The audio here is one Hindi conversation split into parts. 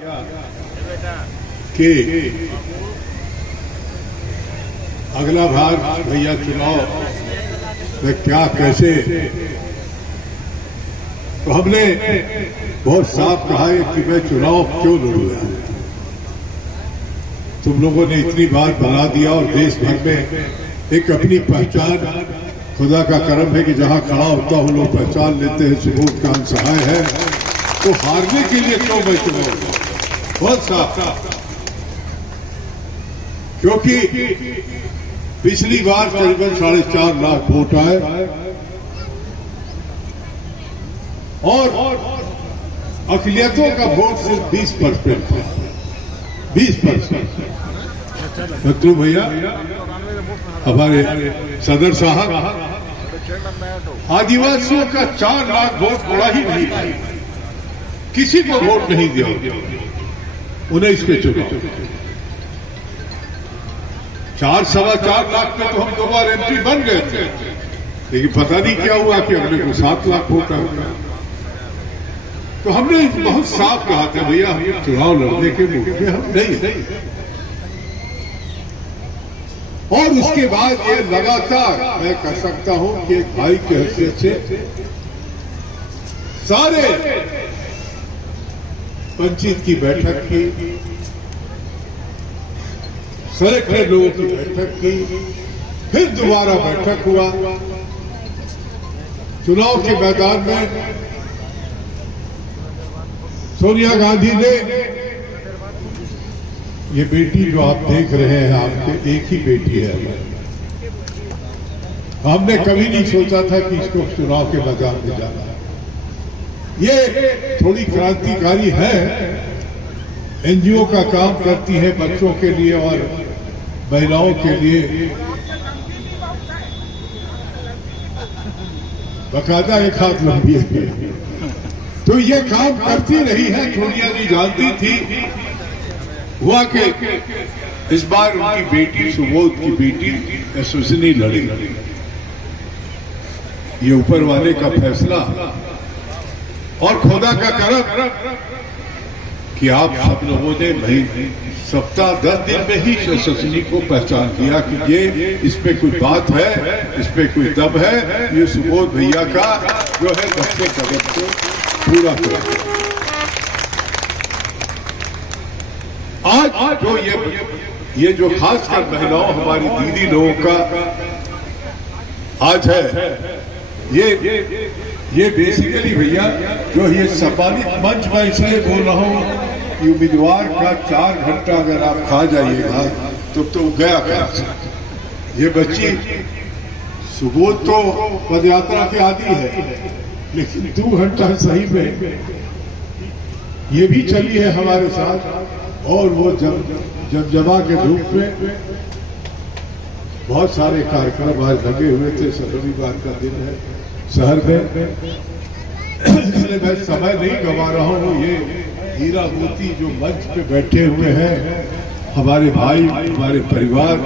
कि अगला बार भैया चुनाव में क्या कैसे, तो हमने बहुत साफ कहा है कि मैं चुनाव क्यों लड़ूंगा। तुम लोगों ने इतनी बार बना दिया और देश भर में एक अपनी पहचान, खुदा का करम है कि जहां खड़ा होता हूं लोग पहचान लेते हैं सुबोध कांत सहाय है, तो हारने के लिए क्यों मैं चुनाव, बहुत साफ। क्योंकि पिछली बार करीबन 4.5 लाख वोट आए और अकलियतों का वोट सिर्फ 20% था। 20%। शत्रु भैया, हमारे सदर साहब, आदिवासियों का 4 लाख वोट पड़ा ही नहीं, किसी को वोट नहीं दिया, उन्हें इसके चुनाव 4-4.25 लाख में तो हम 2 बार एमपी बन गए थे, लेकिन पता नहीं क्या हुआ कि अगले को 7 लाख वोट आ गया। तो हमने बहुत साफ कहा था भैया हम चुनाव लड़ने के मूड में हम नहीं। और उसके बाद ये लगातार मैं कह सकता हूं कि एक भाई की हैसियत से सारे पंचायत की बैठक की, सेलेक्टेड लोगों की बैठक की, फिर दोबारा बैठक हुआ चुनाव के मैदान में। सोनिया गांधी ने, ये बेटी जो आप देख रहे हैं, आपके एक ही बेटी है, हमने कभी नहीं सोचा था कि इसको चुनाव के मैदान में जाना। ये थोड़ी क्रांतिकारी है, एनजीओ का काम करती है बच्चों के लिए और महिलाओं के लिए, बकायदा एक हाथ लंबी है, तो ये काम करती रही है। सोनिया जी जानती थी हुआ कि इस बार उनकी बेटी, सुबोध की बेटी यशस्विनी लड़ेगी। ये ऊपर वाले का फैसला और खुदा का करम कि आप सब लोगों ने भाई सप्ताह 10 दिन में ही यशस्विनी को पहचान किया कि ये इसमें कोई बात है, इसमें कोई दम है, ये सुबोध भैया का जो है बच्चे कदम को पूरा कर। आज जो ये जो खासकर महिलाओं, हमारी दीदी लोगों का आज है, ये बेसिकली भैया जो ये सम्मानित मंच में इसलिए बोल रहा हूं कि उम्मीदवार का 4 घंटा अगर आप खा जाइएगा तो गया खर्च। ये बच्ची सुबोध तो पदयात्रा के आदी है, लेकिन 2 घंटा सही में ये भी चली है हमारे साथ। और वो जमजमा के धूप में बहुत सारे कार्यक्रम आज लगे हुए थे, रविवार का दिन है शहर में, इसलिए मैं समय नहीं गंवा रहा हूँ। ये हीरा मोती जो मंच पे बैठे हुए हैं, हमारे भाई, हमारे परिवार,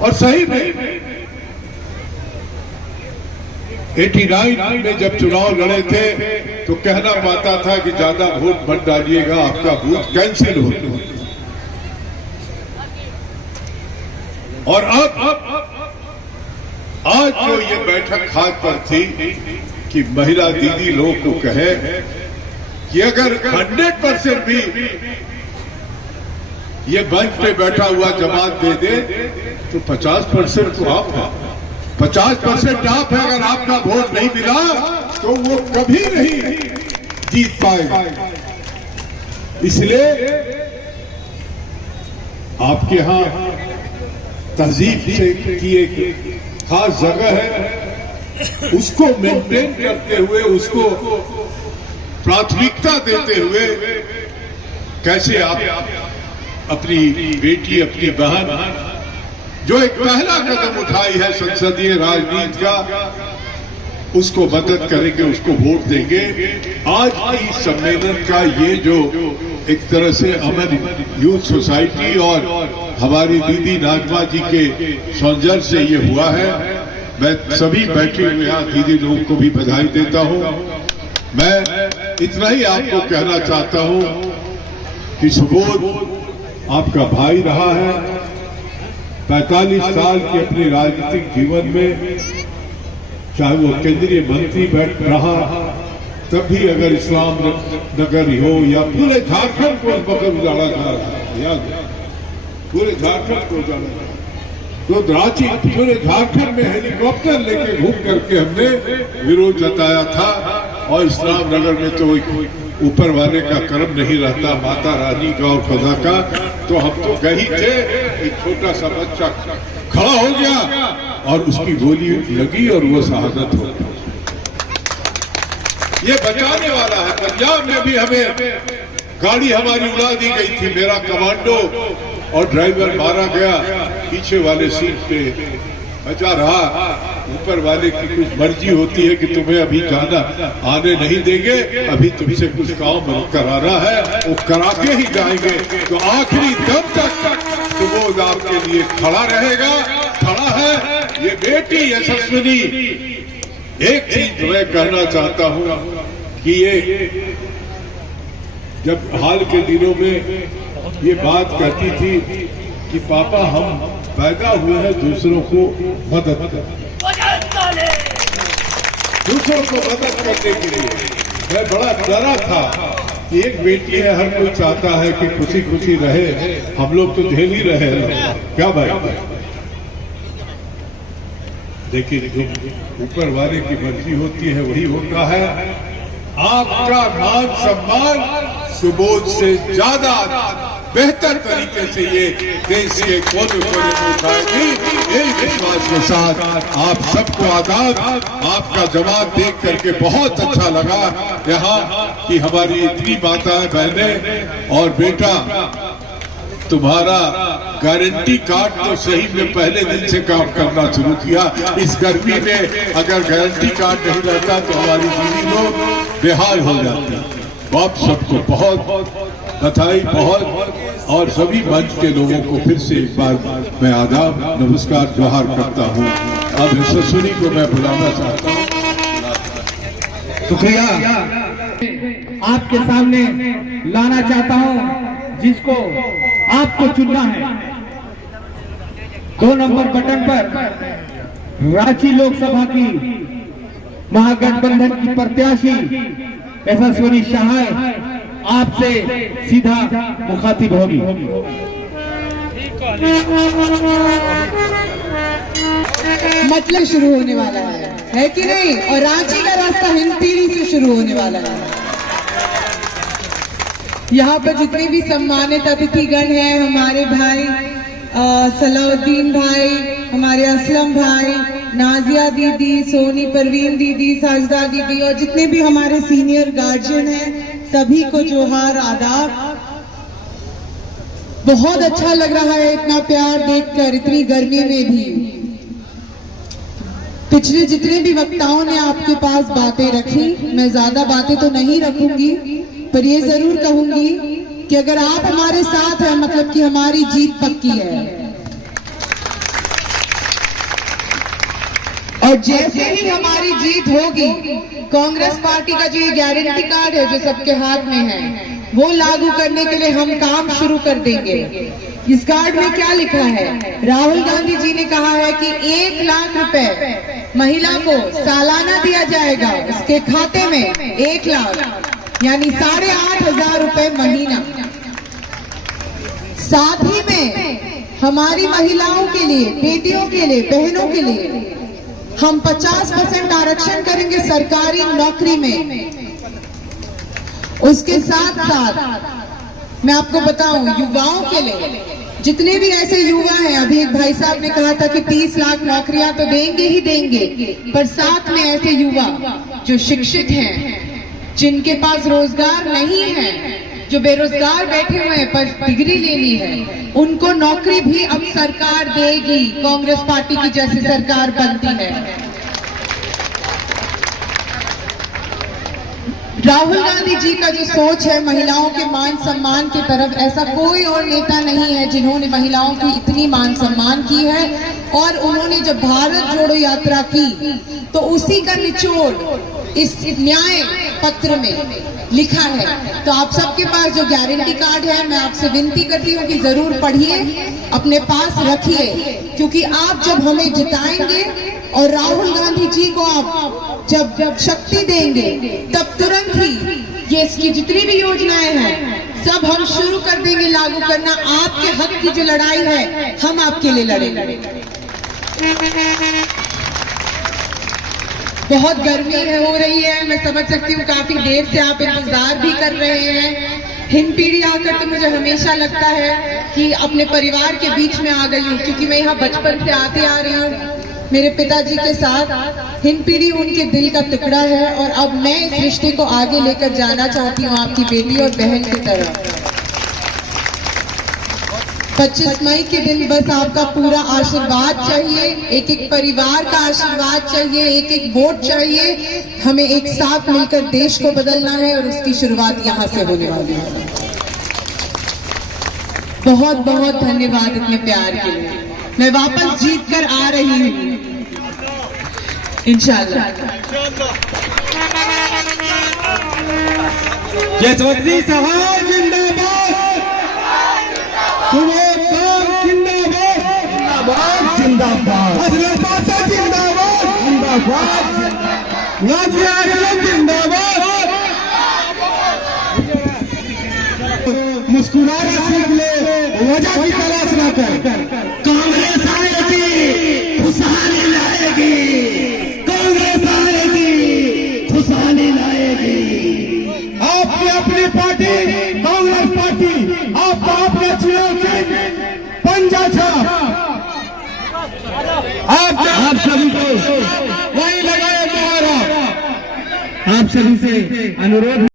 और सही में 89 में जब चुनाव लड़े थे तो कहना पाता था कि ज्यादा वोट मत डालिएगा, आपका वोट कैंसिल हो। और अब आज जो ये बैठक हाथ पर थी कि महिला दीदी लोग को कहे कि अगर 100% भी ये मंच पे बैठा हुआ जमात दे दे तो 50% तो आप है, 50% आप है। अगर आपका वोट नहीं मिला तो वो कभी नहीं जीत पाएगा। इसलिए आपके यहां तहजीब से की एक खास जगह है, उसको मेंटेन करते हुए, उसको प्राथमिकता देते हुए कैसे आप अपनी बेटी, अपनी बहन जो एक पहला कदम उठाई है संसदीय राजनीति का, उसको मदद करेंगे, उसको वोट देंगे। आज इस सम्मेलन का ये जो एक तरह से अमन यूथ सोसाइटी और हमारी दीदी नाजमा जी के सौंदर्य से ये हुआ है। मैं सभी बैठे हुए यहाँ दीदी लोगों को भी बधाई देता हूँ। मैं इतना ही आपको कहना चाहता हूँ कि सुबोध आपका भाई रहा है। 45 साल के अपने राजनीतिक जीवन में चाहे वो केंद्रीय मंत्री बैठ रहा, तब भी अगर इस्लाम नगर हो या पूरे झारखंड को बकर उजाड़ा जा रहा है, याद है, पूरे झारखंड को उजाड़ा जा रहा है। तो रांची पूरे झारखंड में हेलीकॉप्टर लेके घूम करके हमने विरोध जताया था। और इस्लाम नगर में तो ऊपर वाले का कर्म नहीं रहता, माता रानी का और खुदा का। तो हम तो गए थे, एक छोटा सा बच्चा खड़ा हो गया और उसकी गोली लगी और वो शहादत हो गई। ये बचाने वाला है। पंजाब में भी हमें गाड़ी हमारी उड़ा दी गई थी, मेरा कमांडो और ड्राइवर मारा गया, पीछे वाले सीट पे बचा रहा। ऊपर वाले की कुछ मर्जी होती है कि तुम्हें अभी जाना आने नहीं देंगे, अभी तुमसे कुछ काम कराना है, वो करा के ही जाएंगे। तो आखिरी दम तक सुबोध आपके लिए खड़ा रहेगा, खड़ा है। ये बेटी यशस्विनी, एक चीज मैं कहना चाहता हूं कि ये जब हाल के दिनों में ये बात कहती थी कि पापा हम पैदा हुए हैं दूसरों को मदद करने, दूसरों को मदद करने के लिए। मैं बड़ा डरा था कि एक बेटी है, हर कोई चाहता है कि खुशी खुशी रहे, हम लोग तो झेल ही रहे हैं। क्या भाई, देखिए जो ऊपर वाले की मर्जी होती है वही होता है। आपका मान सम्मान सुबोध से ज्यादा बेहतर तरीके से ये देश के कोने कोने में उठाएगी। यही विश्वास के साथ आप सबको आदाब। आपका जवाब देख करके बहुत अच्छा लगा यहाँ कि हमारी इतनी माताएं बहनें और बेटा, तुम्हारा गारंटी कार्ड तो सही में पहले दिन से काम करना शुरू किया। इस गर्मी में अगर गारंटी कार्ड नहीं रहता तो हमारी दीदी लोग बेहाल हो जाती। आप सबको बहुत बधाई, बहुत, और सभी मंच के लोगों को फिर से एक बार मैं आदाब, नमस्कार, जोहार करता हूँ। अब यशस्विनी को मैं बुलाना चाहता हूँ। शुक्रिया। आपके सामने लाना चाहता हूँ जिसको आपको चुनना है। 2 नंबर बटन पर रांची लोकसभा की महागठबंधन की प्रत्याशी यशस्विनी सहाय आपसे सीधा मुखातिब होगी। मतलब शुरू होने वाला है कि नहीं? और रांची का रास्ता हिंदपीढ़ी से शुरू होने वाला है। यहाँ पर जितने भी सम्मानित अतिथिगण हैं, हमारे भाई सलाउद्दीन भाई, हमारे असलम भाई, नाजिया दीदी, सोनी परवीन दीदी, साजदा दीदी और जितने भी हमारे सीनियर गार्जियन हैं, सभी को जोहार, आदाब। बहुत अच्छा लग रहा है इतना प्यार देखकर, इतनी गर्मी में भी। पिछले जितने भी वक्ताओं ने आपके पास बातें रखी, मैं ज्यादा बातें तो नहीं रखूंगी, पर ये जरूर कहूंगी कि अगर आप हमारे साथ हैं मतलब कि हमारी जीत पक्की है। और जैसे ही हमारी जीत होगी, कांग्रेस पार्टी का जो ये गारंटी कार्ड है जो सबके हाथ में है, वो लागू करने के लिए हम काम शुरू कर देंगे। इस कार्ड में क्या लिखा है? राहुल गांधी जी ने कहा है कि 1 लाख रुपए महिला को सालाना दिया जाएगा, उसके खाते में 1 लाख यानी 8,500 रुपए महीना। साथ ही में हमारी महिलाओं के लिए, बेटियों के लिए, बहनों के लिए हम 50% आरक्षण करेंगे सरकारी नौकरी में। उसके साथ साथ मैं आपको बताऊं, युवाओं के लिए जितने भी ऐसे युवा हैं, अभी एक भाई साहब ने कहा था कि 30 लाख नौकरियां तो देंगे ही देंगे, पर साथ में ऐसे युवा जो शिक्षित हैं, जिनके पास रोजगार नहीं है, जो बेरोजगार बैठे हुए हैं पर डिग्री ले ली है, उनको नौकरी भी अब सरकार देगी। कांग्रेस पार्टी की जैसे सरकार बनती है। राहुल गांधी जी का जो सोच है महिलाओं के मान सम्मान की तरफ, ऐसा कोई और नेता नहीं है जिन्होंने महिलाओं की इतनी मान सम्मान की है। और उन्होंने जब भारत जोड़ो यात्रा की तो उसी का निचोड़ इस न्याय पत्र में लिखा है। तो आप सबके पास जो गारंटी कार्ड है, मैं आपसे विनती करती हूँ कि जरूर पढ़िए, अपने पास रखिए, क्योंकि आप जब हमें जिताएंगे और राहुल गांधी जी को आप जब शक्ति देंगे, तब तुरंत ही ये इसकी जितनी भी योजनाएं हैं सब हम शुरू कर देंगे लागू करना। आपके हक की जो लड़ाई है हम आपके लिए लड़ेंगे। बहुत गर्मी हो रही है, मैं समझ सकती हूँ, काफी देर से आप इंतजार भी कर रहे हैं। हिंदपीढ़ी आकर तो मुझे हमेशा लगता है कि अपने परिवार के बीच में आ गई हूँ, क्योंकि मैं यहाँ बचपन से आते आ रही हूँ मेरे पिताजी के साथ। हिंदपीढ़ी उनके दिल का टुकड़ा है और अब मैं इस रिश्ते को आगे लेकर जाना चाहती हूँ आपकी बेटी और बहन की तरह। 25 मई के दिन बस आपका पूरा आशीर्वाद चाहिए, एक एक परिवार का आशीर्वाद चाहिए, एक एक वोट चाहिए। हमें एक साथ मिलकर देश को बदलना है और उसकी शुरुआत यहाँ से होने वाली है। बहुत बहुत धन्यवाद इतने प्यार के लिए। मैं वापस जीत कर आ रही हूँ इंशाल्लाह। यशवंती सहाय जिंदाबाद, सुबोध खान जिंदाबाद, जिंदाबाद, हजरत पाशा जिंदाबाद, जिंदाबाद, नाज़िया आलम जिंदाबाद। मुस्कुराना सीख ले, वजह की तलाश ना कर। कांग्रेस आएगी खुशहाली लाएगी, कांग्रेस आएगी खुशहाली लाएगी। आपकी अपनी पार्टी कांग्रेस पार्टी, आपका अपना चुनाव चिन्ह पंजा छाप, आप सभी को वही लगाए मुहर। आप सभी से अनुरोध